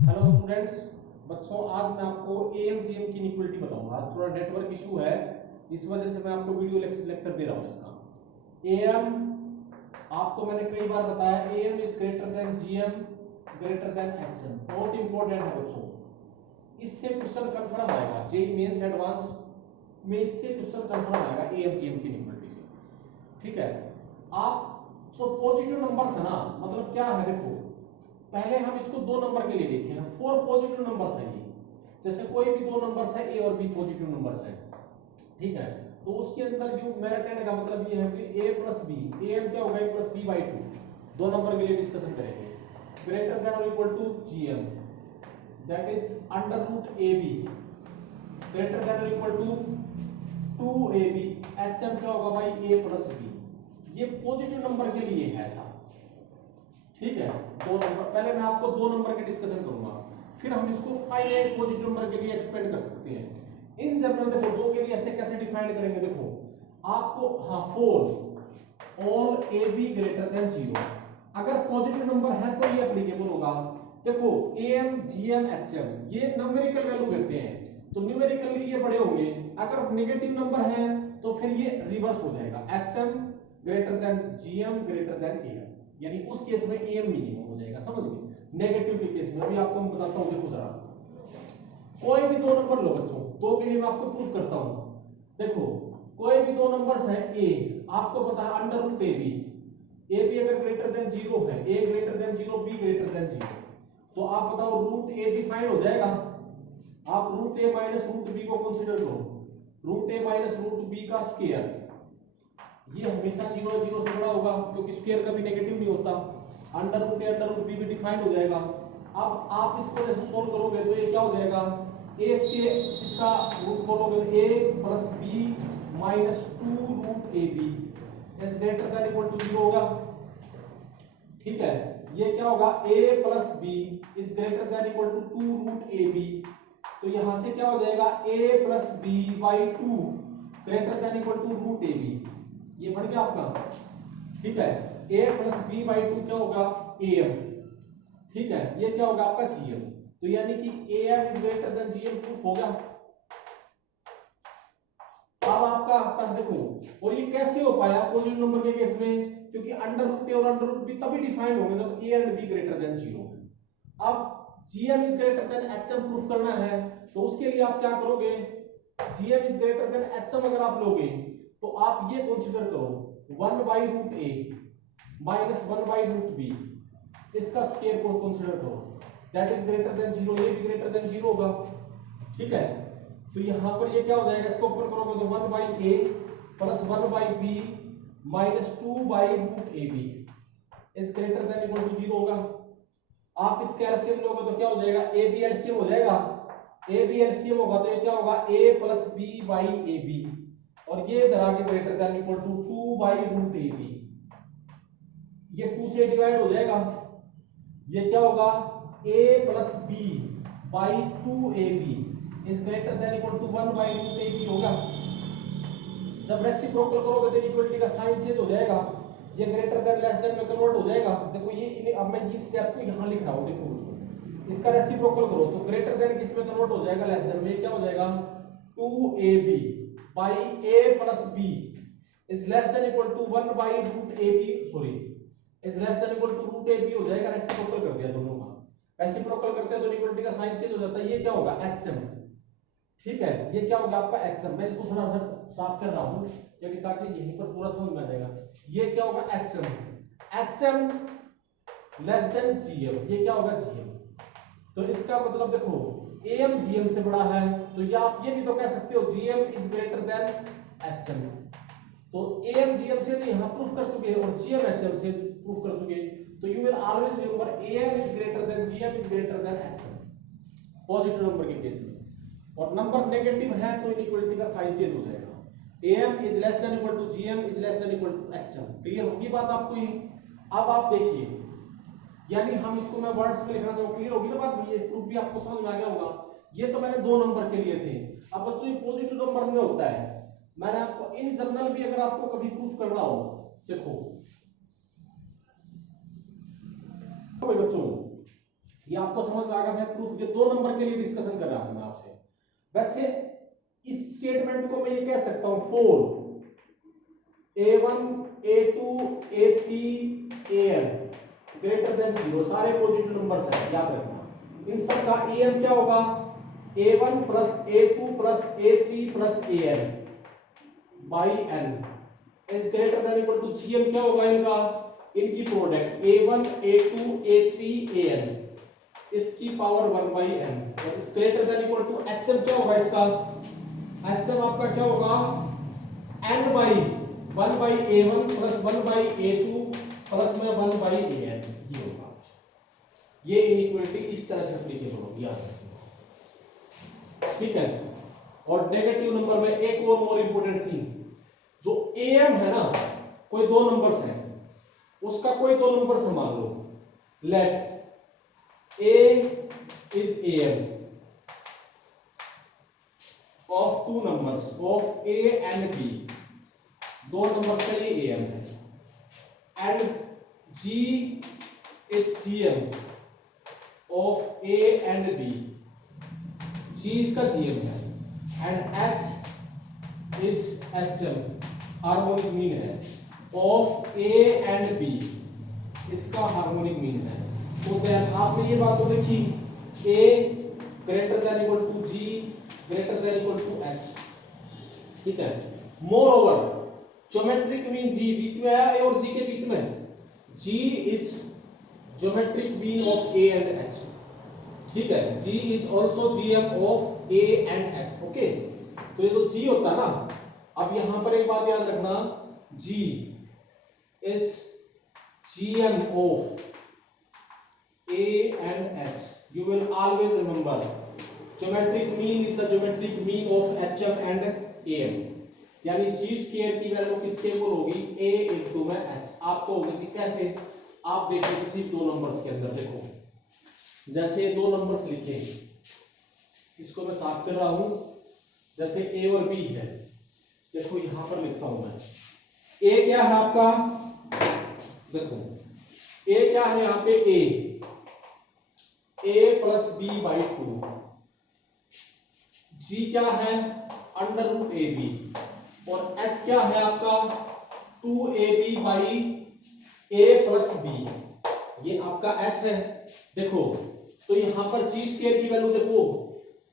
Hello students. बच्चों, आज मैं आपको एएमजीएम की इनइक्वालिटी बताऊंगा। आज थोड़ा नेटवर्क इशू है, इस वजह से मैं आपको वीडियो लेक्चर दे रहा हूं। इसका एएम आपको मैंने कई बार बताया, am is greater then GM greater than HM. बहुत इंपॉर्टेंट है बच्चों, इससे क्वेश्चन कंफर्म आएगा जेईई मेंस एडवांस में। इससे क्वेश्चन कंफर्म आएगा एएमजीएम की इनइक्वालिटी से। ठीक है, आप जो पॉजिटिव नंबर्स है ना, मतलब क्या है देखो, पहले हम इसको दो नंबर के लिए देखें। फोर पॉजिटिव नंबर्स हैं ये, जैसे कोई भी दो नंबर्स है, ए और बी पॉजिटिव नंबर्स है। ठीक है, तो उसके अंदर जो मेरा कहने का मतलब ये है कि A plus B, A M क्या होगा, A plus B by two. दो नंबर के लिए डिस्कशन करेंगे। ग्रेटर देन और equal to G M, that is under root A B greater than और equal to two A B. H M क्या होगा भाई, ए प्लस बी। ये पॉजिटिव नंबर के लिए है ऐसा। ठीक है, दो नंबर, पहले मैं आपको दो नंबर के डिस्कशन करूंगा, फिर हम इसको फाइनाइट पॉजिटिव नंबर के लिए एक्सपेंड कर सकते हैं। इन जनरल देखो, दो के लिए ऐसे कैसे डिफाइन करेंगे, देखो आपको, हाँ, for all A B greater than zero. अगर पॉजिटिव नंबर है तो ये एप्लीकेबल होगा। देखो A M G M H M ये न्यूमेरिकल वैल्यू देते हैं, तो न्यूमेरिकली ये बड़े होंगे। अगर नेगेटिव नंबर है तो फिर ये रिवर्स हो जाएगा, H M greater than G M greater than A M, यानी उस केस में एम मिनिमम हो जाएगा। समझ गए? नेगेटिव के केस में अभी आपको मैं बताता हूं। देखो जरा, कोई भी दो नंबर लो बच्चों, दो के लिए मैं आपको प्रूफ करता हूं। देखो कोई भी दो नंबर्स है, ए आपको पता है अंडर रूट ए बी अगर ग्रेटर देन जीरो है, A greater than zero, B greater than zero, तो आप बताओ रूट ए डिफाइंड हो जाएगा। आप root A minus root B को कंसीडर करो। Root A minus root B का स्क्वायर, ये हमेशा जीरो जीरो से बड़ा होगा, क्योंकि स्क्वायर कभी नेगेटिव नहीं होता। Under root A under root B भी डिफाइंड हो जाएगा। अब आप इसको जैसे सोल्व करोगे तो ये क्या हो जाएगा, ए के इसका रूट खोलोगे तो A plus B minus two root A B is greater than equal to zero होगा। ठीक है, ये क्या होगा, A plus B is greater than equal to two root A B. तो यहां से क्या हो जाएगा, A plus B by two greater than equal to root A B. ये बढ़ गया आपका। ठीक है, a plus B by two क्या होगा, ए एम। ठीक है, ये क्या होगा आपका जी एम। तो यानी कि A M is greater than G M proof हो गया। अब आपका आता है देखो, और ये कैसे हो पाया पॉजिटिव नंबर के केस में, क्योंकि अंडर रूट ए और अंडर रूट बी तभी डिफाइंड होंगे जब A and B greater than zero. अब G M is greater than H M proof करना है, तो उसके लिए आप क्या करोगे, G M is greater than H M अगर आप लोगे तो आप ये कंसीडर करो, one by root A minus one by root B, इसका स्क्वायर को कंसीडर करो, that is greater than zero. ये भी ग्रेटर देन जीरो होगा। ठीक है, तो यहां पर ये क्या हो जाएगा, इसको ऊपर करोगे तो one by A plus one by B minus two by root A B is greater than equal to zero होगा। आप इसके एलसीएम लोगे तो क्या हो जाएगा, ए बी एलसीएम हो जाएगा। ए बी एलसीएम होगा तो ये क्या होगा, A plus B by A B, और ये इधर आके greater than equal to two by root A B. ये टू से डिवाइड हो जाएगा, ये क्या होगा, a plus B by two A B is greater than equal to one by root A B होगा। जब रेसिप्रोकल करोगे तो इक्वलिटी का साइन चेंज हो जाएगा, ये ग्रेटर देन लेस देन में कन्वर्ट हो जाएगा। देखो ये अब मैं इस स्टेप को यहां लिख रहा हूं, देखो इसका रेसिप्रोकल करो तो ग्रेटर देन किस में कन्वर्ट हो जाएगा, लेस देन में। क्या हो जाएगा, two A B by A plus B is less than equal to one by root A B, sorry is less than equal to root A B हो जाएगा। रेसिप्रोकल कर दिया दोनों का, रेसिप्रोकल करते हैं तो इक्वलिटी का साइन चेंज हो जाता है। ये क्या होगा, एचएम। ठीक है, ये क्या होगा आपका एचएम। मैं इसको थोड़ा सा साफ कर रहा हूं क्योंकि ताकि यहीं पर पूरा समझ में आ जाएगा। ये क्या होगा, HM. HM less than GM, ये क्या होगा, जीएम। तो इसका मतलब देखो, एएम जीएम से बड़ा है, तो ये आप ये भी तो कह सकते हो GM is greater then HM. तो एएम जीएम से तो यहां प्रूफ कर चुके हैं और जीएम एचएम से प्रूफ कर चुके हैं। तो you will always remember am is greater then GM is greater then HM positive number के केस में। और नंबर नेगेटिव है तो इनइक्वालिटी का साइन चेंज हो जाएगा। AM is less than equal to GM is less than equal to HM. Clear होगी बात आपको ये? अब आप देखिए, यानी हम इसको मैं वर्ड्स में लिखना चाहूँ, क्लियर होगी ना बात? ये प्रूफ भी आपको समझ में आ गया होगा। ये तो मैंने दो नंबर के लिए थे। अब बच्चों ये पॉजिटिव नंबर में होता है, मैंने आपको इन जनरल भी अगर आपको कभी प्रूफ करना हो, देखो बच्चों ये आपको समझ में आ गया है प्रूफ। ये 2 नंबर के लिए डिस्कशन कर रहा था मैं आपसे। वैसे इस स्टेटमेंट को मैं ये कह सकता हूं four A1 A2 A3 AN greater than 0 सारे पॉजिटिव नंबर्स हैं, याद रखना। इन सब का AM क्या होगा, A1 plus A2 plus A3 plus AN by N is greater than equal to GM क्या होगा इनका, इनकी product A1 A2 A3 AN इसकी power 1 by n is greater than equal to HM क्या होगा इसका, HM आपका क्या होगा n by 1 by A1 plus 1 by A2 plus में 1 बाई AN ये होगा। ये इनइक्वालिटी इस तरह से एप्लीकेबल होगी, याद रखना, ठीक है। और नेगेटिव नंबर में एक और मोर इंपोर्टेंट थिंग, जो AM है ना, कोई 2 नंबर्स हैं, उसका कोई 2 नंबर से मान लो, late A is AM of 2 numbers of A and B, 2 number का ये AM है, and G is GM of A and B, G इसका GM है, and H is HM harmonic mean है of A and B इसका harmonic mean है। तो then आपने ये बात तो देखी, A greater than equal to G greater than equal to H, ठीक है। Moreover geometric mean G बीच में आया, A और G के बीच में, G is geometric mean of A and H, ठीक है। G is also GM of A and H, okay. तो ये जो G होता है ना, अब यहां पर एक बात याद रखना, G is GM of A and H. You will always remember geometric mean is the geometric mean of HM and AM. यानी G स्क्वायर की वैल्यू किसके इक्वल होगी, A इनटू में H। आपको होगी जी कैसे, आप देखो किसी 2 नंबर्स के अंदर, देखो जैसे 2 नंबर्स लिखे, इसको मैं साफ कर रहा हूं, जैसे A और B है, देखो यहां पर लिखता हूं मैं, A क्या है आपका, देखो A क्या है यहां पे, A plus B by 2, G क्या है अंडर रूट AB, और H क्या है आपका 2AB by A plus B, ये आपका H है। देखो तो यहां पर G स्क्वायर की वैल्यू देखो,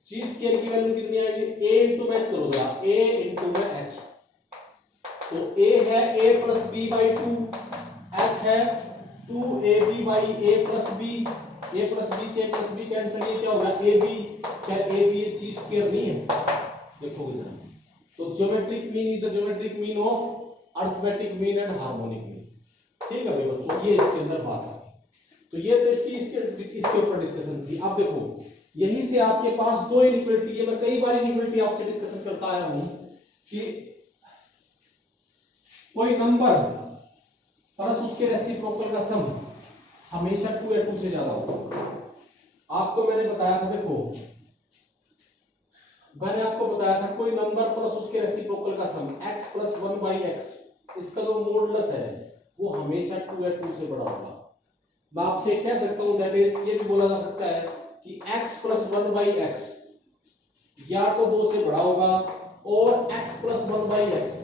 G स्क्वायर की वैल्यू कितनी आएगी, A इंटू मैच करो जरा, A इंटू में H, तो A है A plus B by 2, H है 2AB by A plus B, A plus B से A प्लस बी कैंसिल, ये क्या होगा AB, क्या AB G स्क्वायर नहीं है, देखो जरा। तो geometric mean is the geometric mean of arithmetic mean and harmonic mean, ठीक है भाई बच्चों, ये इसके अंदर बात है। तो ये तो इसके ऊपर डिस्कशन थी। अब देखो यहीं से आपके पास 2 इनइक्वालिटी है, मैं कई बार इनइक्वालिटी आपसे डिस्कशन करता आया हूं कि कोई नंबर प्लस उसके रेसिप्रोकल का सम हमेशा 2 या 2 से ज्यादा होगा। आपको मैंने बताया था, देखो मैंने आपको बताया था कोई नंबर प्लस उसके रेसिप्रोकल का सम x प्लस 1 बाई एक्स, इसका जो मॉडुलस है वो हमेशा 2 या 2 से बड़ा होगा। मैं आपसे कह सकता हूं, दैट इज ये भी बोला जा सकता है कि x प्लस 1 बाई एक्स या तो 2 से बड़ा होगा और x plus 1 by x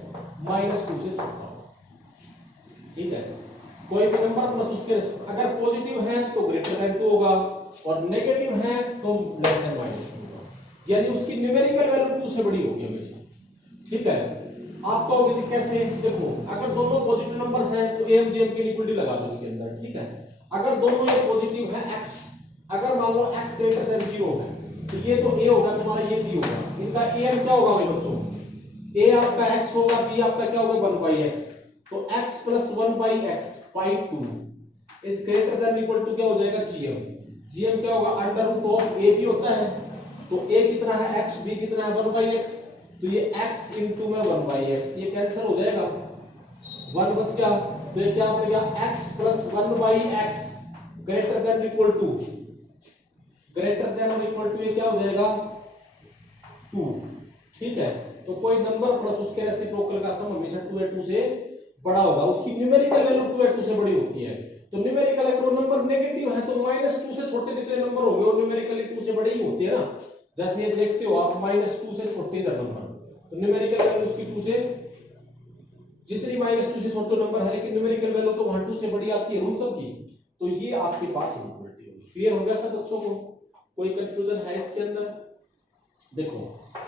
minus 2 से छोटा होगा, ठीक है। कोई भी नंबर प्लस उसके अगर पॉजिटिव है तो ग्रेटर देन 2 होगा और नेगेटिव है तो लेस देन माइनस 2 होगा, यानी उसकी न्यूमेरिकल वैल्यू 2 से बड़ी होगी हमेशा, ठीक है। आप कहोगे जी कैसे, देखो अगर दोनों पॉजिटिव नंबर्स हैं तो AMGM की इक्वलिटी लगा दो इसके अंदर, ठीक है। अगर दोनों ये पॉजिटिव है x, अगर मान लो x ग्रेटर देन 0 है तो ये तो A होगा तुम्हारा, ये B होगा, इनका AM क्या होगा भाई बच्चों, A आपका x होगा, B आपका क्या होगा 1 बाई x, तो x plus 1 by x by 2 is greater than equal to क्या हो जाएगा GM, GM क्या होगा अंडर रूट ऑफ AB होता है, तो A कितना है x, B कितना है 1 बाई x, तो ये x इंटू में 1 बाई x, ये कैंसिल हो जाएगा, 1 बच गया, तो ये क्या बनेगा x plus 1 by x greater than equal to, greater than और इक्वल टू ये क्या हो जाएगा 2, ठीक है। तो कोई नंबर प्लस उसके रेसिप्रोकल का सम हमेशा 2 या 2 से बड़ा होगा, उसकी न्यूमेरिकल वैल्यू 2 या 2 से बड़ी होती है। तो न्यूमेरिकल अगर वो नंबर नेगेटिव है तो -2 से छोटे जितने नंबर होंगे वो न्यूमेरिकली 2 से बड़े ही होते हैं ना। जैसे ये देखते हो आप -2 से छोटे इधर नंबर, तो न्यूमेरिकल वैल्यू उसकी 2 से जितनी -2 से छोटे नंबर है, लेकिन न्यूमेरिकल वैल्यू तो वहां 2 से बड़ी आती है उन सब की। तो ये आपके पास इक्वलिटी होगी। क्लियर हो गया सब बच्चों को? कोई कंफ्यूजन है इसके अंदर? देखो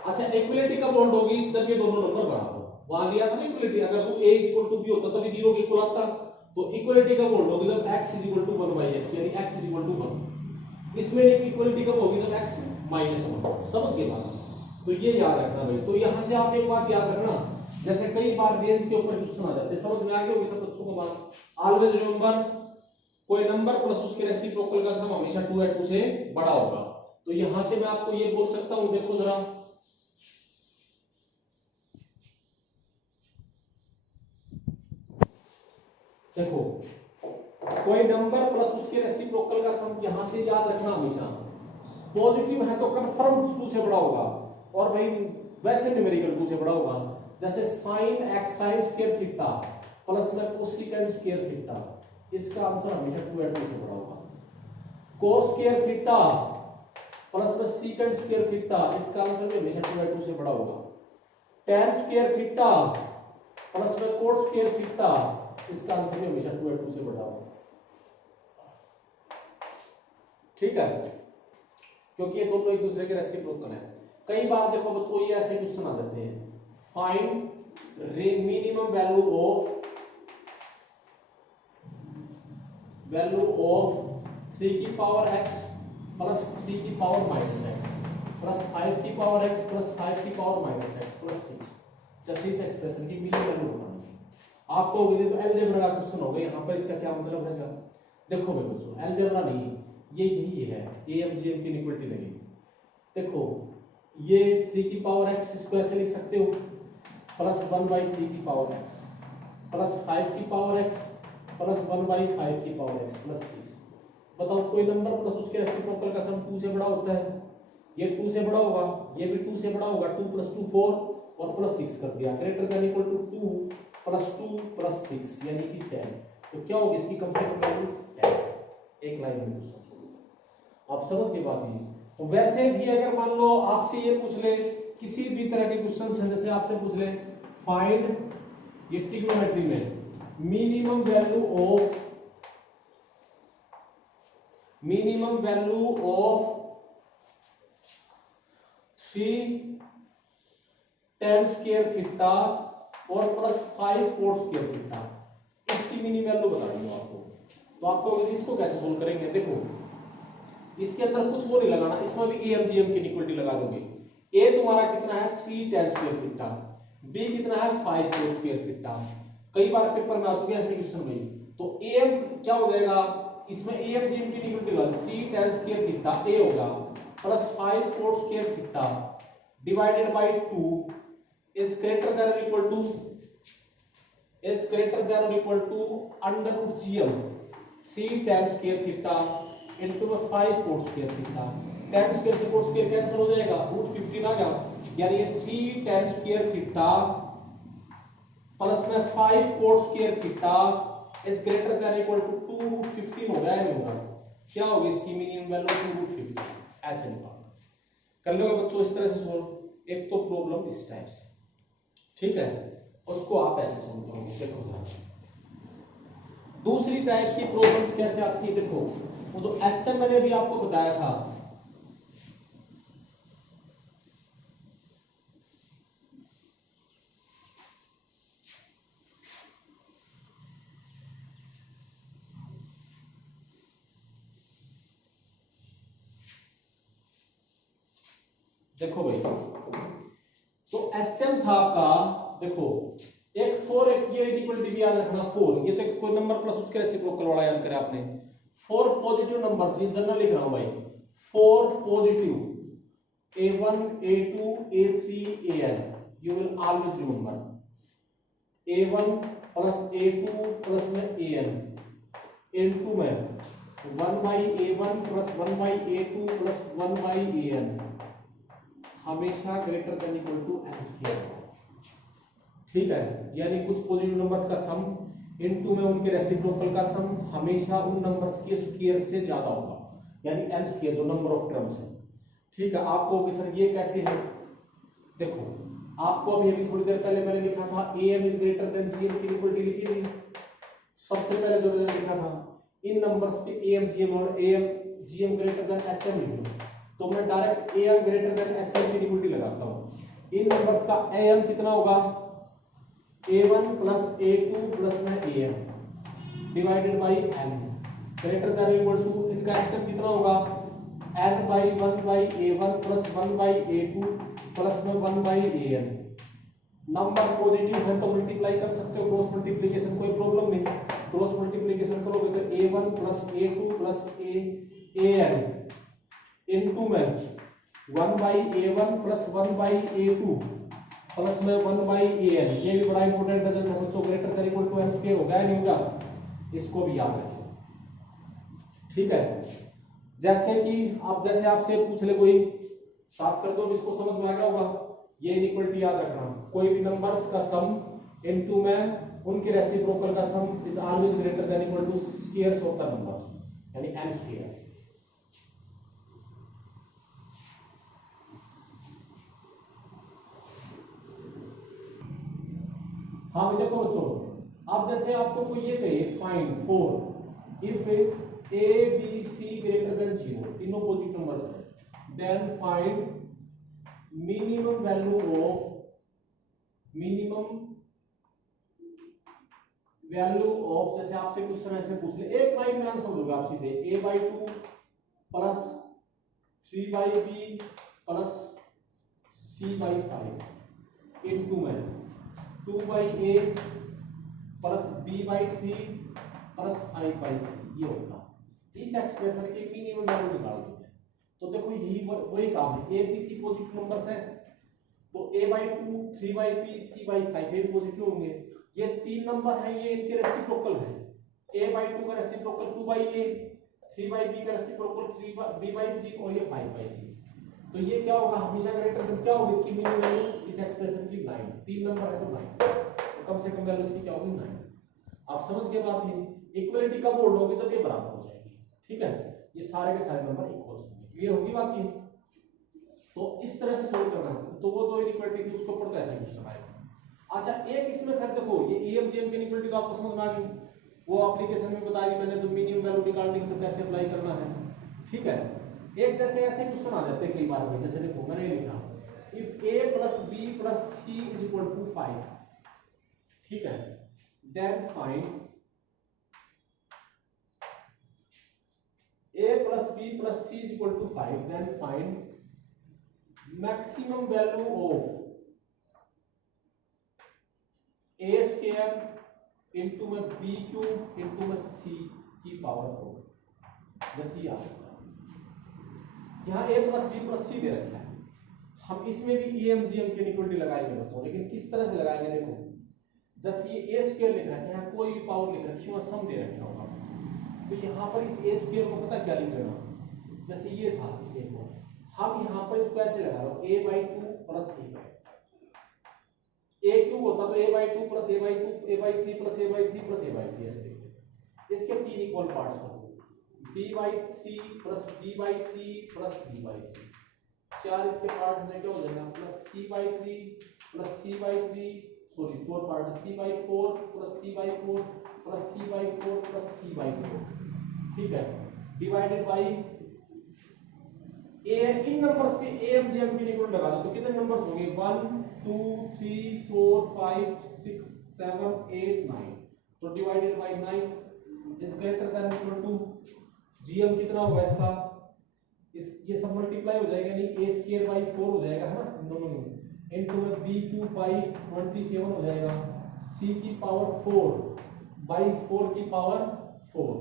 अच्छा, इक्वलिटी कब होल्ड होगी? जब ये दोनों नंबर बराबर हो। वहां लिया था ना इक्वलिटी, अगर वो a = b होता तभी 0 के इक्वल आता। तो इक्वलिटी कब होल्ड होगी? जब x = 1/x, यानी x = 1। इसमें इक्वलिटी कब होगी? जब x -1। समझ गए बात? तो ये याद रखना भाई। तो यहां से आप एक बात याद रखना, जैसे कई बार रेंज के ऊपर क्वेश्चन आ जाते हैं, समझ में आ गई होगी सब बच्चों को बात। ऑलवेज रिमेंबर, कोई नंबर प्लस उसके रेसिप्रोकल का सम हमेशा 2 से बड़ा होगा। तो यहां से मैं आपको ये बोल सकता हूं, देखो जरा, देखो कोई नंबर प्लस उसके रेसिप्रोकल का सम, यहां से याद रखना हमेशा पॉजिटिव है तो कंफर्म 2 से बड़ा होगा, और भाई वैसे न्यूमेरिकल 2 से बड़ा होगा। जैसे sin x sin² theta plus में cosecant² थीटा, इसका आंसर हमेशा 2 से बड़ा होगा। cos² थीटा प्लस में secant² थीटा, इसका आंसर भी हमेशा 2 से बड़ा होगा। tan² थीटा प्लस में cot² थीटा, इसका आंसर भी हमेशा 2 से बड़ा होगा। ठीक है, क्योंकि ये दोनों एक दूसरे के रेसिप्रोकल हैं। कई बार देखो बच्चों ये ऐसे क्वेश्चन आ जाते हैं, फाइंड मिनिमम वैल्यू ऑफ 3 की पावर x प्लस 3 की पावर -x प्लस 5 की पावर x प्लस 5 की पावर -x प्लस 6। जैसे इस एक्सप्रेशन की मिनिमम वैल्यू बतानी है आपको, तो अलजेब्रा का क्वेश्चन होगा। यहाँ पर इसका क्या मतलब रहेगा? देखो भाई बच्चों, अलजेब्रा नहीं, ये यही है AMGM की इक्वलिटी लगी। देखो ये 3 की पावर x इसको ऐसे लिख सकते हो, प्लस 1/3 की पावर x प्लस 5 की पावर x प्लस 1/5 की पावर x प्लस 6। बताओ कोई नंबर प्लस उसके रेसिप्रोकल का सम 2 से बड़ा होता है? ये 2 से बड़ा होगा, ये भी 2 से बड़ा होगा। 2 + 2 4 और प्लस 6 कर दिया, ग्रेटर देन इक्वल टू 2 + 2 + 6 यानी कि 10। तो क्या होगी इसकी कम से कम वैल्यू 10। एक लाइन में क्वेश्चन आप समझ के बात ये। तो वैसे भी अगर मान लो आपसे ये पूछ ले किसी भी तरह के क्वेश्चन है, जैसे आपसे पूछ ले फाइंड, ये ट्रिग्नोमेट्री में minimum value of 3 tan² theta और प्लस 5 cot² थीटा, इसकी मिनिमम वैल्यू बतानी हो आपको। तो आपको इसको कैसे सोल्व करेंगे? देखो इसके अंदर कुछ वो नहीं लगाना, इसमें भी AMGM की इक्वलिटी लगा दोगे। A तुम्हारा कितना है 3 tan² थीटा, B कितना है 5 cot² थीटा। कई बार पेपर में आ चुके ऐसे क्वेश्चन में। तो AM क्या हो जाएगा इसमें? AMGM की इक्वलिटी लगा 3 tan² थीटा A होगा plus 5 cot² theta divided by 2 is greater than or equal to √GM 3 tan² theta into 5 cot² theta. tan² से cot² कैंसिल हो जाएगा, √15 आ गया, यानी ये 3 tan² थीटा प्लस में 5 cot² theta is greater than or equal to 2√15 हो गया, नहीं होगा? क्या होगी इसकी मिनिमम वैल्यू? 2√15। ऐसे निकाल कर लोगे बच्चों इस तरह से सोल्व। एक तो प्रॉब्लम इस टाइप से, ठीक है, उसको आप ऐसे सोल्व करोगे। देखो दूसरी टाइप की प्रॉब्लम्स कैसे आती है, देखो वो जो HM मैंने भी आपको बताया था, देखो भाई तो HM था आपका, देखो एक 4, एक ये इक्वलिटी भी याद रखना 4, ये तो कोई नंबर प्लस उसके रेसिप्रोकल वाला याद करें आपने। 4 पॉजिटिव नंबर्स, ये जनरल लिख रहा हूं भाई, 4 positive A1 A2 A3 AN, you will always remember A1 plus A2 plus में AN, N2 में 1/A1 plus 1/A2 plus 1/AN हमेशा greater than equal to n²। ठीक है, यानी कुछ पॉजिटिव नंबर्स का सम इनटू में उनके रेसिप्रोकल का सम हमेशा उन नंबर्स के स्क्वायर से ज्यादा होगा, यानी n स्क्वायर जो नंबर ऑफ टर्म्स है। ठीक है, आपको सर ये कैसे है, देखो आपको अभी थोड़ी देर पहले मैंने लिखा था am is greater than gm की इक्वलिटी लिखी थी। सबसे पहले जो मैंने लिखा था इन नंबर्स पे am gm और am gm greater than hm लिख लो, तो मैं direct am greater than hm की इक्वलिटी लगाता हूं। इन नंबर्स का am कितना होगा, a1 प्लस a2 प्लस में am divided by n greater than equal to इनका hm कितना होगा, n by 1 by a1 plus 1 by a2 plus में 1 बाई an। नंबर पॉजिटिव है तो मल्टीप्लाई कर सकते हो, क्रॉस मल्टीप्लिकेशन कोई प्रॉब्लम नहीं, क्रॉस मल्टीप्लिकेशन करोगे तो a1 plus a2 plus an into में 1 by a1 plus 1 by a2 plus में 1 बाई an। ये भी बड़ा इंपॉर्टेंट रिजल्ट है बच्चों, greater than equal to n square होगा नहीं होगा, इसको भी याद रखिए। ठीक है, जैसे कि आप जैसे आपसे पूछ ले कोई, साफ कर दो, इसको समझ में आ गया होगा। ये इनइक्वालिटी याद रखना, कोई भी नंबर्स का सम इनटू में उनके रेसिप्रोकल का सम is always greater than equal to squares of the numbers, यानी n स्क्वायर। हाँ भाई देखो बच्चों, अब जैसे आपको कोई ये कहे find for if a b c greater than 0, तीनों पॉजिटिव नंबर्स हैं, then find minimum value of जैसे आपसे क्वेश्चन ऐसे पूछ ले, एक लाइन में आंसर दोगे आप सीधे a/2 plus 3/b plus c/5 into में 2/a plus b/3 plus i/c, ये होगा। इस एक्सप्रेशन के मिनिमम वैल्यू निकालनी है, तो देखो यही वही काम है, a b c positive numbers है तो a/2 3/p c/5 ये पॉजिटिव होंगे। ये तीन नंबर है, ये इनके रेसिप्रोकल है, a/2 का रेसिप्रोकल 2/a, 3/p का रेसिप्रोकल 3b/3 और ये 5/c। तो ये क्या होगा, हमेशा ग्रेटर देन क्या होगी इसकी मिनिमम वैल्यू, इस एक्सप्रेशन की 9, तीन नंबर है तो 9, तो कम से कम वैल्यू इसकी क्या होगी 9। आप समझ गए बात, ये इक्वलिटी कब होल्ड होगी, जब ये बराबर हो जाएगी। ठीक है, ये सारे के सारे नंबर इक्वल होंगे, क्लियर होगी बात ये। तो इस तरह से सोल्व करना है, तो वो जो इनइक्वालिटी थी उसके ऊपर तो ऐसे क्वेश्चन आएगा। अच्छा एक इसमें फिर देखो ये एम जी एम की इनइक्वालिटी तो आपको समझ में आ गई, वो एप्लीकेशन में बता दी मैंने, जो मिनिमम वैल्यू निकालनी है तो कैसे अप्लाई करना है। ठीक है, एक जैसे ऐसे क्वेश्चन आ जाते हैं कई बार में, जैसे देखो मैंने लिखा if a plus b plus c is equal to 5, ठीक है, then find a plus b plus c is equal to 5, then find maximum value of a square into में b cube into में c की power 4। जैसे यहाँ a plus b plus c दे रखा है, हम इसमें भी am gm की इक्वलिटी लगाएंगे बच्चों, लेकिन किस तरह से लगाएंगे देखो, जैसे ये a स्क्वायर लिख रखा है, कोई भी पावर लिख रखी है और सम दे रखा होगा, तो यहाँ पर इस a स्क्वायर को पता क्या लिख लेना, जैसे ये था इसे को हम यहाँ पर इसको ऐसे लगा लो a/2 प्लस a क्यूब होता तो a/2 plus a/2 a/3 plus a/3 plus a/3 ऐसे लिखते। इसके तीन इक्वल पार्ट्स होंगे b/3 plus b/3 plus b/3, चार इसके पार्ट हमें क्या हो जाएगा plus c/3 plus c/3, sorry four part c/4 plus c/4 plus c/4 plus c/4। ठीक है, divided by A, in numbers पे एम जे एम की इक्वल लगा दो तो कितने नंबर्स होंगे 1 2 3 4 5 6 7 8 9, तो divided by 9 is greater than equal to GM कितना होगा इसका, इस ये सब मल्टीप्लाई हो जाएगा, यानी a स्क्वायर बाई 4 हो जाएगा है ना दोनों में, इनटू में b क्यूब बाई 27 हो जाएगा, c की पावर 4 बाई 4 की पावर 4,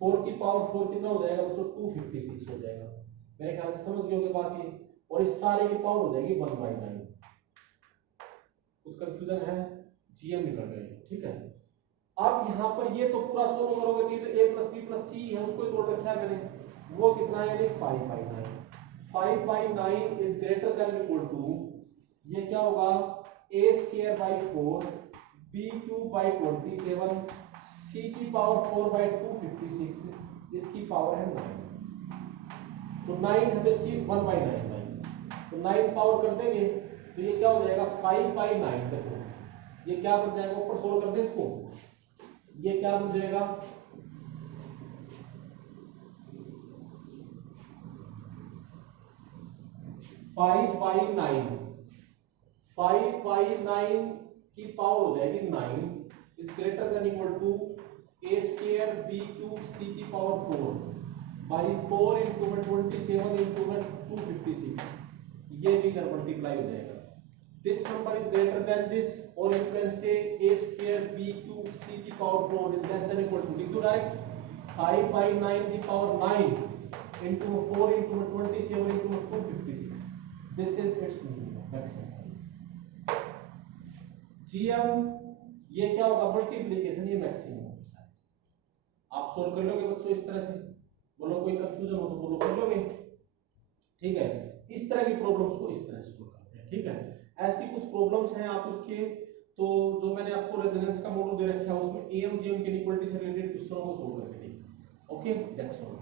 4 की पावर 4 कितना हो जाएगा बच्चों 256 हो जाएगा। मेरे ख्याल से समझ गए होंगे बात ये, और इस सारे की पावर हो जाएगी 1/9, कुछ कंफ्यूजन है, जीएम निकल गए। ठीक है, अब यहाँ पर ये तो पूरा सोल्व करोगे तो a plus b plus c है, उसको तोड़ रखा है मैंने, वो कितना है यानी 5/9, 5/9 is greater than equal to ये क्या होगा a square by 4 B cube by 27 C की पावर 4 बाई 256 इसकी पावर है 9 तो 9 है तो इसकी 1 बाई 9 बाई तो 9 पावर कर देंगे तो ये क्या हो जाएगा 5 बाई 9 देखो ये क्या बन जाएगा ऊपर सोल्व कर दे इसको ये क्या बन जाएगा 5 बाई 9 5 बाई 9 की पावर हो जाएगी 9 is greater than equal to A square B cube C की पावर 4 बाई 4 इंटू में 27 इंटू में 256 ये भी इधर मल्टीप्लाई हो जाएगा this number is greater than this or you can say a square b cube c की power 4 is less than equal to लिख दो डायरेक्ट 5 by 9 की power 9 into 4 into 27 into 256 this is its maximum gm ये क्या होगा multiplication ये maximum होगा आप सोल्व कर लोगे बच्चों इस तरह से बोलो कोई कंफ्यूजन हो तो बोलो कर लोगे ठीक है इस तरह की प्रॉब्लम्स को इस तरह से सोल्व करते हैं ठीक है ऐसी कुछ प्रॉब्लम्स हैं आप उसके तो जो मैंने आपको रेजोनेंस का मॉडल दे रखा है उसमें एएम जीएम की इक्वालिटी से रिलेटेड क्वेश्चनों को सोल्व करके देखिए ओके दैट्स ऑल।